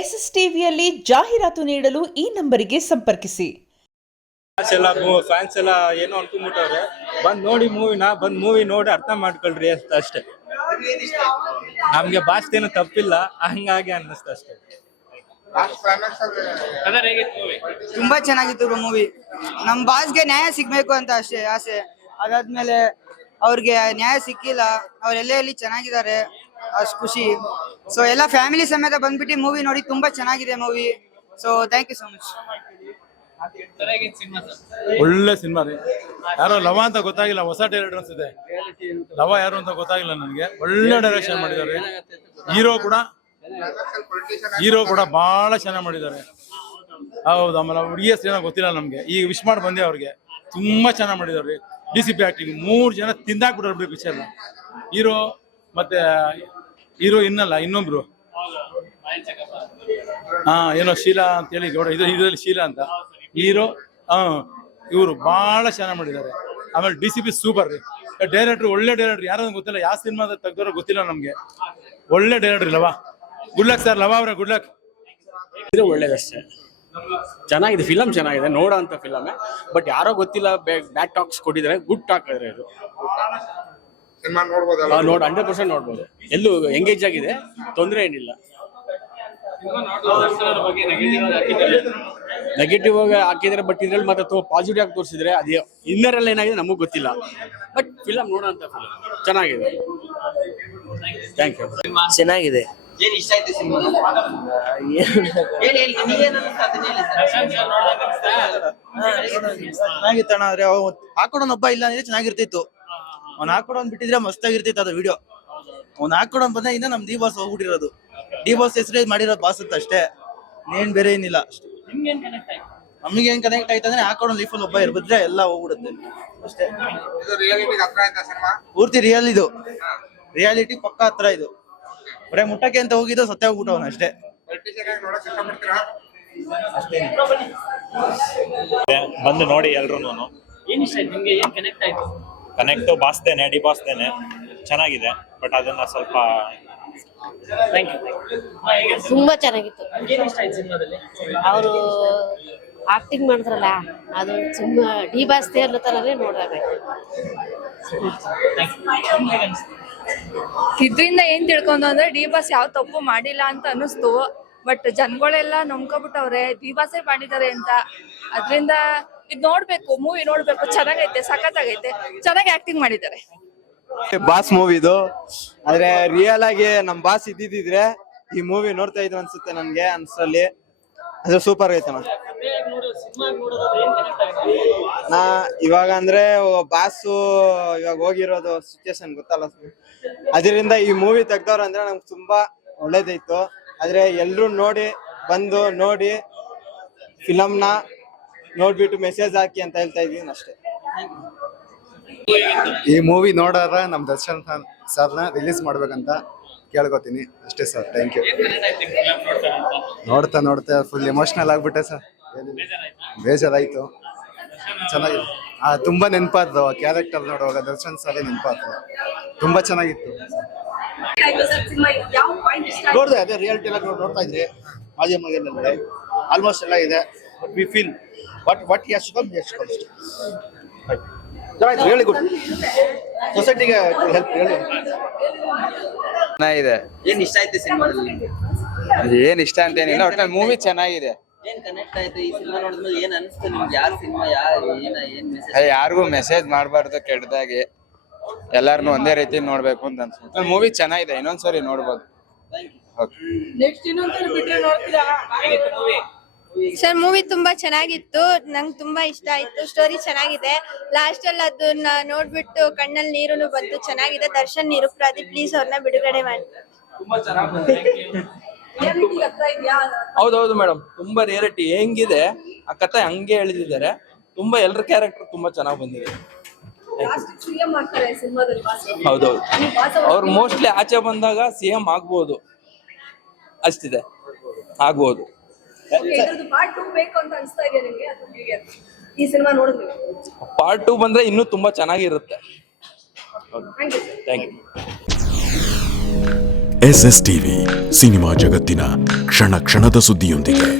S S ಟಿವಿಯಲ್ಲಿ ಜಾಹೀರಾತು ನೀಡಲು ಈ ನಂಬರಿಗೆ ಸಂಪರ್ಕಿಸಿ. ಫ್ಯಾನ್ಸ್ ಎಲ್ಲ ಏನೋ ಅನ್ಕೊಂಡ್ಬಿಟ್ಟವ್ರೆ, ಬಂದ್ ನೋಡಿ ಮೂವಿ ನೋಡಿ ಅರ್ಥ ಮಾಡ್ಕೊಳ್ರಿ ಅಂತ ಅಷ್ಟೇ. ನಮ್ಗೆ ಭಾಷೆನೂ ತಪ್ಪಿಲ್ಲ, ಹಂಗಾಗಿ ಅನ್ನಿಸ್ತು ಅಷ್ಟೇ. ತುಂಬಾ ಚೆನ್ನಾಗಿತ್ತು ಮೂವಿ. ನಮ್ ಬಾಸ್ಗೆ ನ್ಯಾಯ ಸಿಗ್ಬೇಕು ಅಂತ ಅಷ್ಟೇ ಆಸೆ. ಅದಾದ್ಮೇಲೆ ಅವ್ರಿಗೆ ನ್ಯಾಯ ಸಿಕ್ಕಿಲ್ಲ, ಅವ್ರೆಲ್ಲಿ ಚೆನ್ನಾಗಿದ್ದಾರೆ, ಅಷ್ಟು ಖುಷಿ. ಸೊ ಎಲ್ಲ ಫ್ಯಾಮಿಲಿ ಸಮೇತ ಬಂದ್ಬಿಟ್ಟು ಮೂವಿ ನೋಡಿ, ತುಂಬಾ ಚೆನ್ನಾಗಿದೆ movie. So thank you so much. ಒಳ್ಳೆ ಸಿನಿಮಾ ರೀ. ಯಾರೋ ಲವ ಅಂತ ಗೊತ್ತಾಗಿಲ್ಲ, ಹೊಸ ಡೈರೆಕ್ಟರ್ ಅನ್ಸುತ್ತೆ. ಲವ ಯಾರು ಅಂತ ಗೊತ್ತಾಗಿಲ್ಲ ನನಗೆ. ಒಳ್ಳೆ ಡೈರೆಕ್ಷನ್ ಮಾಡಿದ್ದಾರೆ. ಹೀರೋ ಕೂಡ ಬಹಳ ಚೆನ್ನಾಗಿ ಮಾಡಿದ್ದಾರೆ. ಹೌದು. ಆಮೇಲೆ ಹುಡುಗಿ ಏನೋ ಗೊತ್ತಿಲ್ಲ ನಮ್ಗೆ, ಈಗ ವಿಶ್ ಮಾಡಿ ಬಂದೆ ಅವ್ರಿಗೆ. ತುಂಬಾ ಚೆನ್ನಾಗಿ ಮಾಡಿದಾರೆ. DCP ಆಕ್ಟಿಂಗ್ 3 ಜನ ತಿಂದಾಕ್ಬಿಟ್ಟಾರೆ ಪಿಕ್ಚರ್ನ. ಹೀರೋ ಮತ್ತೆ ಹೀರೋ ಇನ್ನೊಬ್ರು ಏನೋ ಶೀಲಾ ಅಂತ ಹೇಳಿ ಇದರಲ್ಲಿ ಶೀಲಾ ಅಂತ ಹೀರೋ. ಇವರು ಬಹಳ ಚೆನ್ನಾಗಿ ಮಾಡಿದ್ದಾರೆ. ಆಮೇಲೆ DCP ಸೂಪರ್ ರೀ. ಡೈರೆಕ್ಟರ್ ಒಳ್ಳೆ ಡೈರೆಕ್ಟರ್, ಯಾರು ಗೊತ್ತಿಲ್ಲ, ಯಾವ ಸಿನಿಮಾದ ತೆಗ್ದೋರೋ ಗೊತ್ತಿಲ್ಲ ನಮ್ಗೆ. ಒಳ್ಳೆ director Lava. Good luck sir, Lava ಅವ್ರೆ, ಗುಡ್ ಲಕ್. ಒಳ್ಳೇದಷ್ಟೇ, ಚೆನ್ನಾಗಿದೆ ಫಿಲಮ್, ಚೆನ್ನಾಗಿದೆ, ನೋಡೋ ಅಂತ ಫಿಲಮ್. ಬಟ್ ಯಾರೋ ಗೊತ್ತಿಲ್ಲ ಬ್ಯಾಡ್ ಟಾಕ್ಸ್ ಕೊಟ್ಟಿದ್ದಾರೆ, ಗುಡ್ ಟಾಕ್ ಇದೆ ಇದು. 100% ನೋಡ್ಬೋದು. ಎಲ್ಲೂ ಎಂಗೇಜ್ ಆಗಿದೆ, ತೊಂದರೆ ಏನಿಲ್ಲ. ನೆಗೆಟಿವ್ ಆಗಿ ಹಾಕಿದ್ರೆ, ಬಟ್ ಇದ್ರಲ್ಲಿ ಮತ್ತೆ ಪಾಸಿಟಿವ್ ಆಗಿ ತೋರಿಸಿದ್ರೆ, ಅದೇ ಇನ್ನರಲ್ಲಿ ಏನಾಗಿದೆ ನಮಗ್ ಗೊತ್ತಿಲ್ಲ. ಬಟ್ ಫಿಲಮ್ ನೋಡೋ ಅಂತ ಫಿಲಮ್ ಚೆನ್ನಾಗಿದೆ. Thank you. ಚೆನ್ನಾಗಿದೆ. ಚೆನ್ನಾಗಿತ್ತಣ್ಣ. ಆದ್ರೆ ಹಾಕೊಡೋನ್ ಒಬ್ಬ ಇಲ್ಲ ಅಂದ್ರೆ ಚೆನ್ನಾಗಿರ್ತಿತ್ತು. ಅವ್ನ್ ಹಾಕೊಡೋನ್ ಬಿಟ್ಟಿದ್ರೆ ಮಸ್ತ್ ಆಗಿರ್ತಿತ್ತು ಅದು ವಿಡಿಯೋ. ಅವ್ನ್ ಹಾಕೊಡೋನ್ ಬಂದ ನಮ್ ಡಿ ಬಾಸ್ ಹೋಗ್ಬಿಟ್ಟಿರೋದು. ಡಿ ಬಾಸ್ ಹೆಸರೇ ಮಾಡಿರೋದು ಬಾಸ್ ಅಂತ ಅಷ್ಟೇ, ಏನ್ ಬೇರೆ ಏನಿಲ್ಲ ಅಷ್ಟೇ. ನಮ್ಗೆ ಏನ್ ಕನೆಕ್ಟ್ ಆಯ್ತು ಅಂದ್ರೆ ಹಾಕೊಡೋನ್ ಲೈಫಲ್ಲಿ ಒಬ್ಬ ಇರ್ಬಿಟ್ರೆ ಎಲ್ಲ ಹೋಗ್ಬಿಡುತ್ತೆ ಅಷ್ಟೇ. ಪೂರ್ತಿ ರಿಯಲ್ ಇದು, ರಿಯಾಲಿಟಿ ಪಕ್ಕ ಹತ್ರ ಇದು. ಬರೇ ಮುಟ್ಟಕ್ಕೆ ಅಂತ ಹೋಗಿದ್ದು, ಸತ್ಯ ಹೋಗ್ಬಿಟ್ಟವನ ಅಷ್ಟೇ. ಬಂದು ನೋಡಿ ಎಲ್ರು. ಕನೆಕ್ಟ್ ಬಾಸ್ದೇನೆ, ಡಿ ಬಾಸ್ದೇನೆ ಚೆನ್ನಾಗಿದೆ. ಬಟ್ ಅದನ್ನ ಸ್ವಲ್ಪ ತುಂಬಾ ಚೆನ್ನಾಗಿತ್ತು. ಅವರು ಆಕ್ಟಿಂಗ್ ಮಾಡಿದ್ರಲ್ಲ, ಅದು ತುಂಬಾ ಡಿ ಬಾಸ್ ತೇರ್ಲ ತರನೇ ನೋಡ್ಬೇಕು. ಇದ್ರಿಂದ ಏನ್ ತಿಳ್ಕೊಂಡು ಅಂದ್ರೆ, ಡಿ ಬಾಸ್ ಯಾವ ತಪ್ಪು ಮಾಡಿಲ್ಲ ಅಂತ ಅನಿಸ್ತು. ಬಟ್ ಜನಗಳೆಲ್ಲ ನಂಬ್ಕೊಬಿಟ್ಟವ್ರೆ ಡಿ ಬಾಸೇ ಮಾಡಿದ್ದಾರೆ ಅಂತ. ಅದ್ರಿಂದ ಇದ್ ನೋಡ್ಬೇಕು, ಮೂವಿ ನೋಡ್ಬೇಕು. ಚೆನ್ನಾಗೈತೆ, ಸಖತ್ತಾಗೈತೆ, ಚೆನ್ನಾಗಿ ಆಕ್ಟಿಂಗ್ ಮಾಡಿದ್ದಾರೆ. ಬಾಸ್ ಮೂವಿದು. ಆದ್ರೆ ರಿಯಲ್ ಆಗಿ ನಮ್ ಬಾಸ್ ಇದ್ದಿದ್ರೆ ಈ ಮೂವಿ ನೋಡ್ತಾ ಇದ್ರು ಅನ್ಸುತ್ತೆ ನನ್ಗೆ ಅನ್ಸಲ್ಲಿ. ಅದು ಸೂಪರ್ ಐತಣ್ಣ. ನಾ ಇವಾಗ ಅಂದ್ರೆ ಬಾಸು ಇವಾಗ ಹೋಗಿರೋದು ಸಿಚುಯೇಷನ್ ಗೊತ್ತಲ್ಲ, ಅದರಿಂದ ಈ ಮೂವಿ ತೆಗ್ದವ್ರ ಅಂದ್ರೆ ನಮ್ಗೆ ತುಂಬಾ ಒಳ್ಳೇದಾಯ್ತು. ಆದ್ರೆ ಎಲ್ರು ಬಂದು ನೋಡಿ ಫಿಲಮ್ನ ನೋಡ್ಬಿಟ್ಟು ಮೆಸೇಜ್ ಹಾಕಿ ಅಂತ ಹೇಳ್ತಾ ಇದೀನಿ ಅಷ್ಟೇ. ಈ ಮೂವಿ ನೋಡೋರ ನಮ್ ದರ್ಶನ್ ಸರ್ನ ರಿಲೀಸ್ ಮಾಡ್ಬೇಕಂತ ಕೇಳ್ಕೊತೀನಿ ಅಷ್ಟೇ ಸರ್. Thank you. ನೋಡ್ತಾ ಫುಲ್ ಎಮೋಷನಲ್ ಆಗ್ಬಿಟ್ಟೆ ಸರ್. ಬೇಜಾರಾಯ್ತು. ಚೆನ್ನಾಗಿದೆ. ತುಂಬಾ ನೆನಪಾದ್ರು ಕ್ಯಾರೆಕ್ಟರ್ ನೋಡುವಾಗ, ದರ್ಶನ್ ಸರ್ ನೆನಪಾದ್ರು. ತುಂಬಾ ಚೆನ್ನಾಗಿತ್ತು. ನೋಡಿದೆ, ಅದೇ ರಿಯಾಲಿಟಿ ಎಲ್ಲ ನೋಡ್ತಾ ಇದ್ರಿ. ಮಾಧ್ಯಮಗಳಲ್ಲಿ ಆಲ್ಮೋಸ್ಟ್ ಎಲ್ಲ ಇದೆ. But we feel what has to come really good. ಸೊಸೈಟಿಗೆ ಹೆಲ್ಪ್ ಹೇಳಿ. ಚೆನ್ನಾಗಿದೆ. ಏನ್ ಇಷ್ಟ ಆಯ್ತು ಸಿನಿಮಾದಲ್ಲಿ? ಏನ್ ಇಷ್ಟ ಅಂತ ಏನಿಲ್ಲ, ಒಟ್ನಲ್ಲಿ ಮೂವಿ ಚೆನ್ನಾಗಿದೆ. ಏನ್ ಕನೆಕ್ಟ್ ಆಯ್ತು ಈ ಸಿನಿಮಾ ನೋಡಿದ್ಮೇಲೆ? ಏನ್ ಅನಿಸ್ತು ನಿಮ್ಗೆ? ಯಾರ ಸಿನಿಮಾ, ಏನ್ ಮೆಸೇಜ್? ಯಾರಿಗೂ ಮೆಸೇಜ್ ಮಾಡಬಾರ್ದು ಕೆಟ್ಟದಾಗಿ, ಎಲ್ಲಾರನು ಒಂದೇ ರೀತಿ ನೋಡ್ಬೇಕು ಅಂತ ಅನ್ಸುತ್ತೆ. ಮೂವಿ ಚೆನ್ನಾಗಿದೆ, ಇನ್ನೊಂದ್ಸರಿ ನೋಡ್ಬೋದು. ಸರ್ ಮೂವಿ ತುಂಬಾ ಚೆನ್ನಾಗಿತ್ತು, ನಂಗೆ ತುಂಬಾ ಇಷ್ಟ ಆಯ್ತು. ಸ್ಟೋರಿ ಚೆನ್ನಾಗಿದೆ. ಲಾಸ್ಟ್ ಅಲ್ಲಿ ಅದನ್ನ ನೋಡ್ಬಿಟ್ಟು ಕಣ್ಣಲ್ಲಿ ನೀರು ಬಂತು. ಚೆನ್ನಾಗಿದೆ. ದರ್ಶನ್ ನಿರುಪರಾಧಿ, ಪ್ಲೀಸ್ ಅವ್ರನ್ನ ಬಿಡುಗಡೆ ಮಾಡಿ. ಹೌದೌದು ಮೇಡಮ್, ತುಂಬಾ ರಿಯಾಲಿಟಿ ಹೆಂಗಿದೆ ಆ ಕಥೆ ಹಂಗೆ ಎಳೆದಿದ್ದಾರೆ. ತುಂಬಾ ಎಲ್ರ ಕ್ಯಾರೆಕ್ಟರ್ ತುಂಬಾ ಚೆನ್ನಾಗಿ ಬಂದಿದೆ. ಹೌದೌದು, ಅವ್ರು ಮೋಸ್ಟ್ಲಿ ಆಚೆ ಬಂದಾಗ CM ಆಗ್ಬೋದು, ಅಷ್ಟಿದೆ, ಆಗ್ಬೋದು. ಪಾರ್ಟ್ 2 ಬಂದ್ರೆ ಇನ್ನೂ ತುಂಬಾ ಚೆನ್ನಾಗಿರುತ್ತೆ. Thank you. SS TV cinema ಜಗತ್ತಿನ ಕ್ಷಣ ಕ್ಷಣದ ಸುದ್ದಿಯೊಂದಿಗೆ.